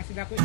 मातशें दाखय.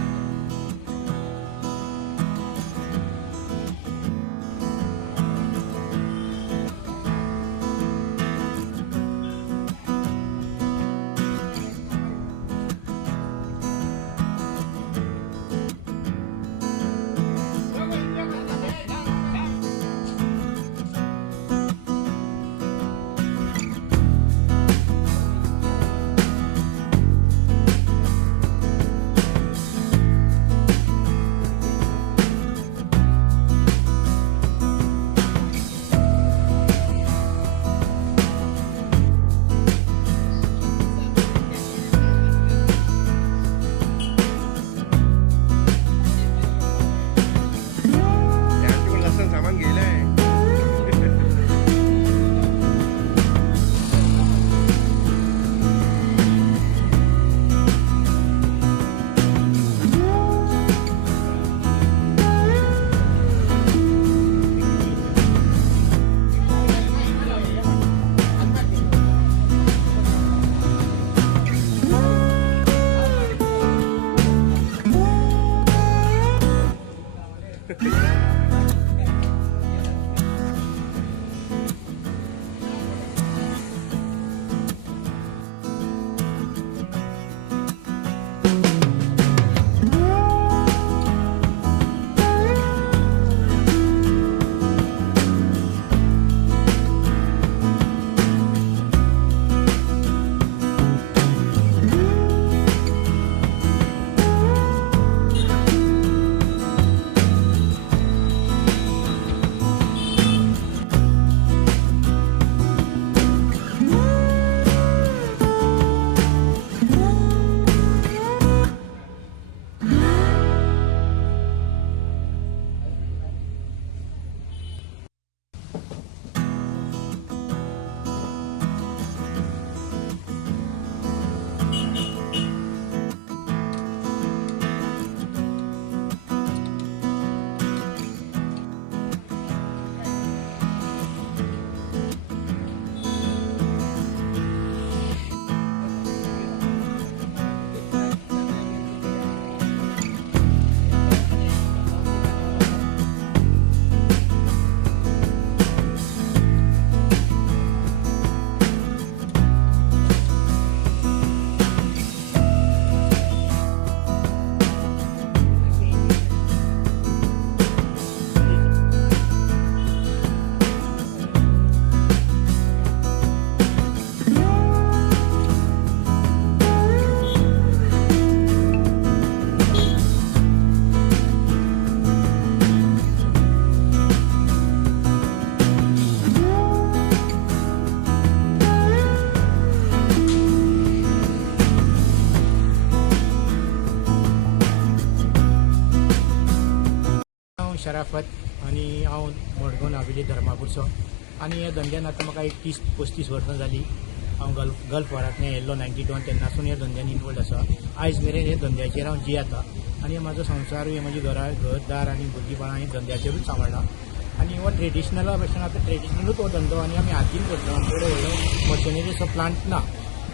शराफत आणि हांव मडगांव नावेली धर्मापूरचो आणि ह्या धंद्यान आतां म्हाका एक 30-35 वर्सां जालीं. हांव गल्फ वॉरांतल्यान येयल्लो 92 तेन्नासून ह्या धंद्यान इनवॉल्ड आसा. आयज मेरेन हे धंद्याचेर हांव जियेता आनी म्हजो संवसार हे म्हजी घरदार आनी भुरगींपणां हे धंद्याचेरूच सांबाळ्ळा. आनी हो ट्रेडिशनला भशेन आतां ट्रेडिशनलूच हो धंदो आनी आमी हातीन करता. आमचे कडेन व्हडलो मशिनरीचो प्लांट ना,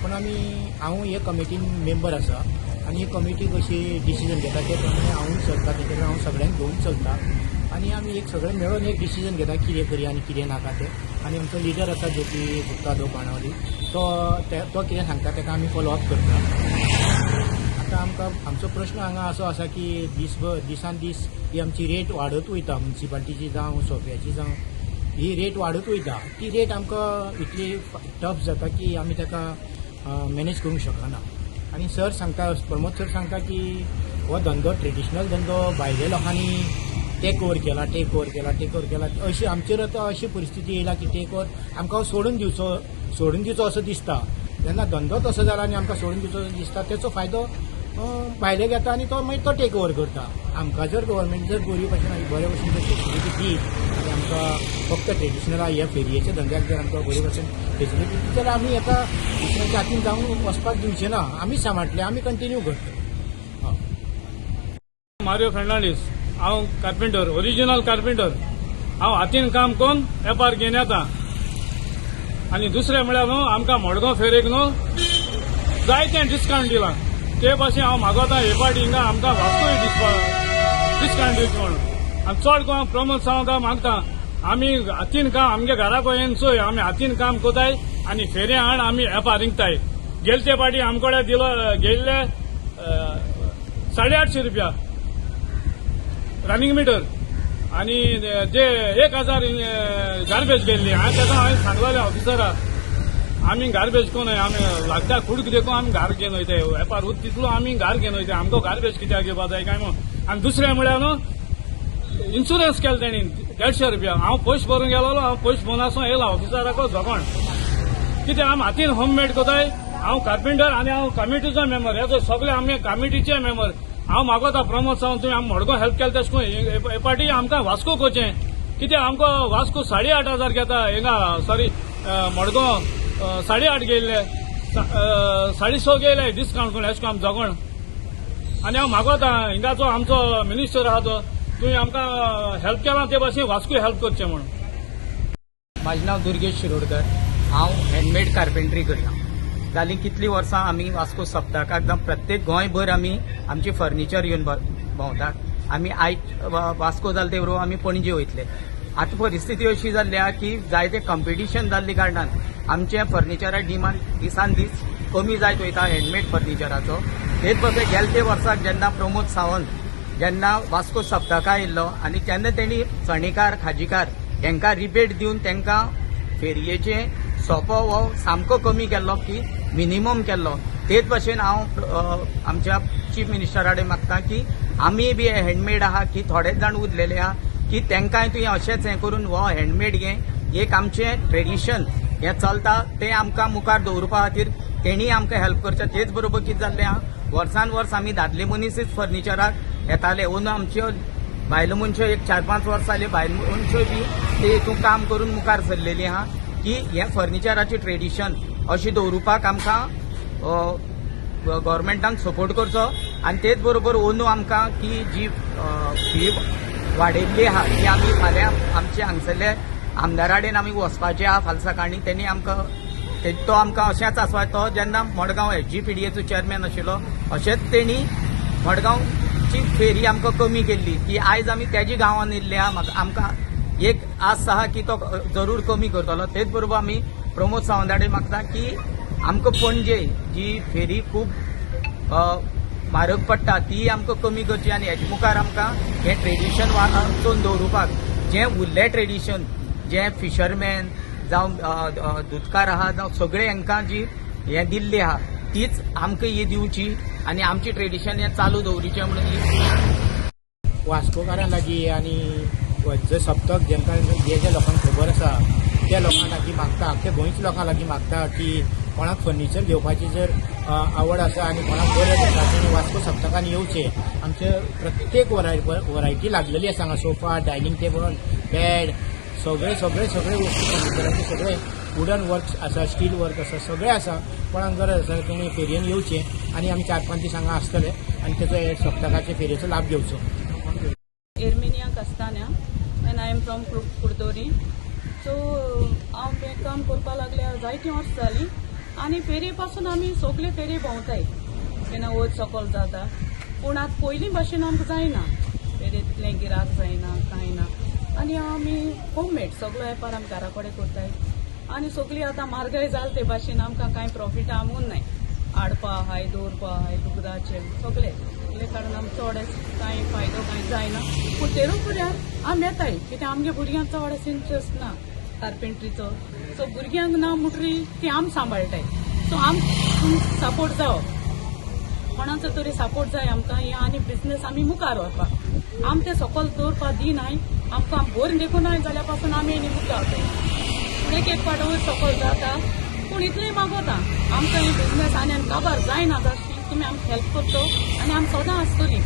पूण हांव हे कमिटीन मेंबर आसा आनी ही कमिटी कशी डिसिजन घेता ते प्रमाणे हांवूय चलता, तेचे कडेन हांव सगळ्यांक घेवन चलता आनी आमी एक सगळे मेळून एक डिसिजन घेता कितें करया आनी कितें नाका तें. आनी आमचो लिडर आसा जो की गुप्तादो बाणावली, तो कितें सांगता तेका आमी फॉलोअप करता. आतां आमकां आमचो प्रश्न हांगा असो आसा की दिसान दीस ही आमची रेट वाडत वयता, म्युनिसिपालिटीची जावं सोफ्याची जावं ही रेट वाडत वयता. ती रेट आमकां इतली टफ जाता की आमी तेका मॅनेज करूंक शकना. आनी सर सांगता, प्रमोद सर सांगता की हो धंदो ट्रेडिशनल धंदो भायल्या लोकांनी टेक ओवर केला अशी आमचेर आतां अशी परिस्थिती येयला की टेक ओवर आमकां सोडून दिवचो असो दिसता. जेन्ना धंदो तसो जाला आनी आमकां सोडून दिवचो दिसता तेचो फायदो भायले घेता आनी तो मागीर तो टेक ओवर करता. आमकां जर गव्हर्मेंट जर बरी भशेन बरे भशेन जर फेसिलिटी दी आनी आमकां फक्त ट्रेडिशनल ह्या फेरयेच्या धंद्याक जर आमकां बरे भशेन फेसिलिटी दी जाल्यार आमी आतां दुसऱ्याच्या हातीन जावंक वचपाक दिवचे ना. आमी सांबाळटले, आमी कंटिन्यू करतले. मारियो फर्नांडीस, हांव कार्पेंटर, ओरिजिनल कार्पेंटर. हांव हातीन काम करून वेपार घेवन येता. आनी दुसरें म्हळ्यार न्हू आमकां मडगांव फेरेक न्हू जायतें डिस्कावंट दिलां. ते भाशेन हांव मागोता हे पाटी हिंगा आमकां वास्कोय डिस्कावंट दिवचे म्हणून आनी चड कोण प्रमोद सावंता मागता आमी हातीन काम आमगे घरा येवन चोय आमी हातीन काम कोताय आनी फेरे हाड आमी एपा रिंगताय गेल ते पाटी आमकडे दिलो गेल्ले 850 रुपया रनिंग मीटर आणि जे 1000 गार्बेज गेल्ली हांवें ताका हांवें सांगलेलें ऑफिसराक आमी गार्बेज कोण आमी लागता कुडक देखून आमी घार घेवन वयताय वेपार उत तितलो आमी घार घेवन वयताय आमकां गार्बेज कित्याक घेवपा जाय काय म्हूण आनी दुसरें म्हळ्यार न्हू इन्शुरन्स केलो तेणी 150 रुपया हांव पयशे भरूंक गेलोलो हांव पयशे भरून आसूं येयला ऑफिसराक झोकोण कित्याक आमी हातीन होम मेड कोताय हांव कार्पेंटर आनी हांव कमिटीचो मेंबर हे सगळे आमी कमिटीचे मेंबर हांव मागोता प्रमोद सावंत तुवें आमकां मडगांव हेल्प केलें तशें करून हे पाटी आमकां वास्को कोचें कित्याक आमकां वास्को 8,500 घेता हिंगा सॉरी मडगांव 8.5 गेल्ले 6.5 गेले डिस्कावंट करून अशें करून आमी जगोण आनी हांव मागोता हिंगाचो आमचो मिनिस्टर आहा तो तुवें आमकां हेल्प केलां ते भाशेन वास्को हेल्प करचें म्हणून. म्हाजें नांव दुर्गेश शिरोडकर हांव हँडमेड कार्पेंट्री करता जालीं कितलीं वर्सां आमी वास्को सप्तकाक जावं प्रत्येक गोंयभर आमी आमचें फर्निचर घेवन भोंवतात आमी आयज वास्को जाले ते बरोबर आमी पणजे वयतले आतां परिस्थिती अशी जाल्ली आहा की जायते कॉम्पिटिशन जाल्ले कारणान आमचे फर्निचराक डिमांड दिसान दीस कमी जायत वयता हँडमेड फर्निचराचो तेच बशेन गेले ते वर्साक जेन्ना प्रमोद सावंत जेन्ना वास्को सप्तका येयल्लो आनी तेन्ना तेणी चणेकार खाजीकार हांकां रिबेट दिवन तांकां फेरयेचे सोंपो हो सामको कमी केल्लो की मिनिमम केल्लो तेच भशेन हांव आमच्या चीफ मिनिस्टरा कडेन मागता की आमी बी हँडमेड आहा की थोडेच जाण उरलेले आहा की तांकांय तुवें अशेंच हें करून हो हँडमेड घे एक आमचें ट्रेडिशन हें चलता तें आमकां मुखार दवरपा खातीर तेणी आमकां हेल्प करचें तेच बरोबर कितें जाल्लें आहा वर्सान वर्स आमी दादले मनीसच फर्निचराक येताले ओन आमच्यो बायलो मनश्यो एक 4-5 वर्सां जालीं बायल मनश्यो बी ते हितून काम करून मुखार सरलेलीं आहा की हें फर्निचराचें ट्रेडिशन अशें दवरुपाक आमकां गव्हर्मेंटान सपोर्ट करचो आनी तेच बरोबर ओनू आमकां की जी फी वाडयल्ली आहा ती आमी फाल्यां आमचे हांगसरले आमदारा कडेन आमी वचपाचें आहा फाल्यां सकाळीं तेणी आमकां तो आमकां अशेंच आसवा तो जेन्ना मडगांव SGPDAचो चेअरमॅन आशिल्लो अशेंच तेणी मडगांवची फेरी आमकां कमी केल्ली की आयज आमी तेज्या गांवांत येयल्ले आहा आमकां एक आस आहा की तो जरूर कमी करतलो तेच बरोबर आमी प्रमोद सावंता कडेन मागता की आमकां पणजे जी फेरी खूब म्हारग पडटा ती आमकां कमी करची आनी हेजे मुखार आमकां हें ट्रेडिशन वाचून दवरुपाक जें उरलें ट्रेडिशन जें फिशरमॅन जावं दुधकार आहा जावं सगळे हांकां जी हें दिल्ली आहा तीच आमकां ही दिवची आनी आमची ट्रेडिशन हें चालू दवरचें म्हणून ही वास्कोकारां लागीं आनी जे सप्तक जेंकां जे लोकांक खबर आसा त्या लोकां लागीं मागता आख्ख्या गोंयच्या लोकां लागीं मागता की कोणाक फर्निचर घेवपाची जर आवड आसा आनी कोणाक बरें दिसता तेणी वास्को सप्तकान येवचें आमचे प्रत्येक वरायटी लागलेली आसा हांगा सोफा डायनिंग टेबल बेड सगळे सगळे सगळे वस्तू फर्निचराचे सगळे वुडन वर्क्स आसा स्टील वर्क आसा सगळे आसा कोणाक गरज आसा तेणी फेरयेन येवचें आनी आमी 4-5 दीस हांगा आसतले आनी तेचो सप्तकाचे फेरयेचो लाभ घेवचो. Ermenia Castanha and I am from Curdori so हांव हें काम करपा लागल्या जायतीं वर्सां जालीं आनी फेरये पासून आमी सगळे फेरये भोंवताय केन्ना वच सकयल जाता पूण आतां पयलीं भाशेन आमकां जायना फेरये तितलें गिराक जायना कांय ना आनी आमी होममेड सगळो वेपार आमी घरा कडेन करताय आनी सगळीं आतां म्हारगाय जाल ते भाशेन आमकां कांय प्रॉफिट आमून नाय हाडपा आहाय दवरपा आहाय लुगदाचें सगळें हे कारण आमकां चड कांय फायदो कांय जायना पूण तेरू फुड्यान आमी येताय कित्याक आमगे भुरग्यांक चड अशें इंट्रस्ट ना कार्पेंट्रीचो सो भुरग्यांक ना म्हणटरी ती आमी सांबाळटाय सो आमकां सपोर्ट जावप कोणाचो तरी सपोर्ट जाय आमकां हे आनी बिझनेस आमी मुखार व्हरपाक आमी ते सकयल दवरपा दिनाय आमकां बरें देखूनाय जाल्या पासून आमी आनी मुखार वताय पूण एक फावट वयर सकयल जाता पूण इतलेंय मागोता आमकां ही बिझनेस आनी काबार जायना जशी तुमी आमकां हेल्प करचो आनी आमी सदां आसतलीं